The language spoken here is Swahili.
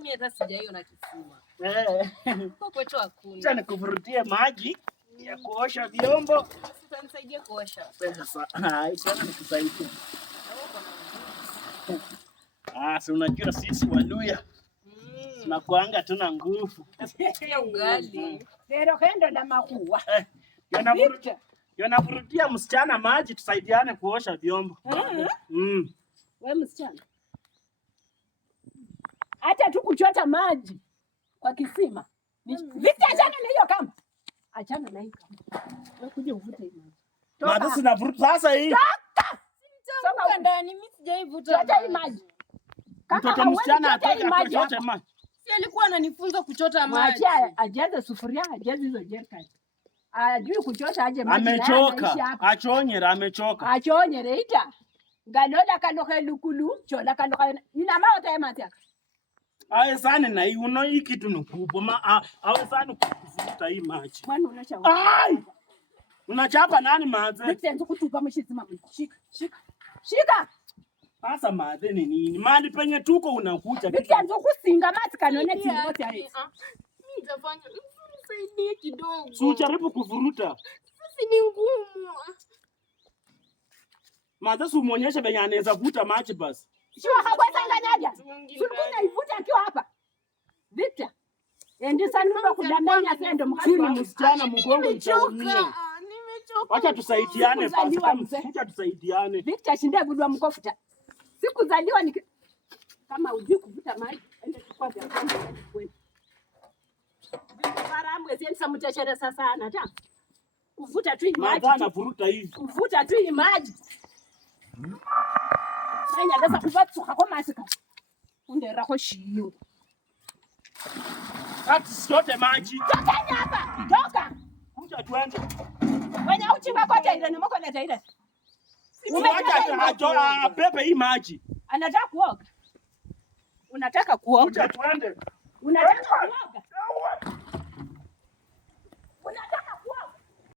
mimi hata sijaiona kisima. Kwa kwetu hakuna. Acha nikuvurutie maji ya kuosha vyombo. Utanisaidia kuosha. Sasa, acha nikusaidie. Si unajua sisi Waluya. Tunakuanga tuna nguvu. Ya ugali. Leo kendo na makuwa. Yanavurutia msichana maji tusaidiane kuosha vyombo. Wewe msichana. Hata tu kuchota maji kwa kisima. Vita achana na hiyo kama. Achana na hiyo kama. Wewe kuja uvute hii maji. Maana sinavuruta sasa hii. Toka ndani mimi sijaivuta. Chota hii maji. Mtoto msichana atoke achote maji. Si alikuwa ananifunza kuchota maji. Mwachia ajaze sufuria, ajaze hizo jerrycan. Ajui kuchota aje maji. Amechoka. Achonyera amechoka. Achonyera ita. Galola kaloka lukulu, chola kaloka. Ina mao tema tia. Awe sana na hii uno hii kitu ni kubwa. Awe sana kuvuta hii maji. Mwana unacha. Unachapa nani maze? Nitenzo kutupa mshizima. Shika. Sasa maze ni nini? Mali penye tuko unakuja. Nitenzo kusinga mazi kanone tingote hai. Mimi nitafanya. Nisaidie kidogo. Si ujaribu kuvuruta. Sisi ni ngumu. Maze si umuonyeshe venye anaweza vuta maji basi. Sio hakwenda nganyaja. Tulikuwa ivuta akiwa hapa. Victor. Endi sana kudanganya sendo mkasini msichana mgongo utaumia. Nimechoka. Acha tusaidiane basi. Acha tusaidiane. Victor shinde budwa mkofuta. Sikuzaliwa ni kama ujui kuvuta maji. Ende chukua vya kwanza kwenda. Faramwe sasa mtachere sasa ana ta. Kuvuta tu maji. Maana vuruta hivi. Kuvuta tu maji. Sanya dasa kuvatsuka kwa masika. Undera kwa shiyo. Ati sote maji. Toka hapa. Toka. Kuja tuende. Wenye uchinga kote ile nimoko leta ile. Umeacha pepe hii maji. Anataka kuoga. Unataka kuoga? Kuja tuende. Unataka kuoga? Unataka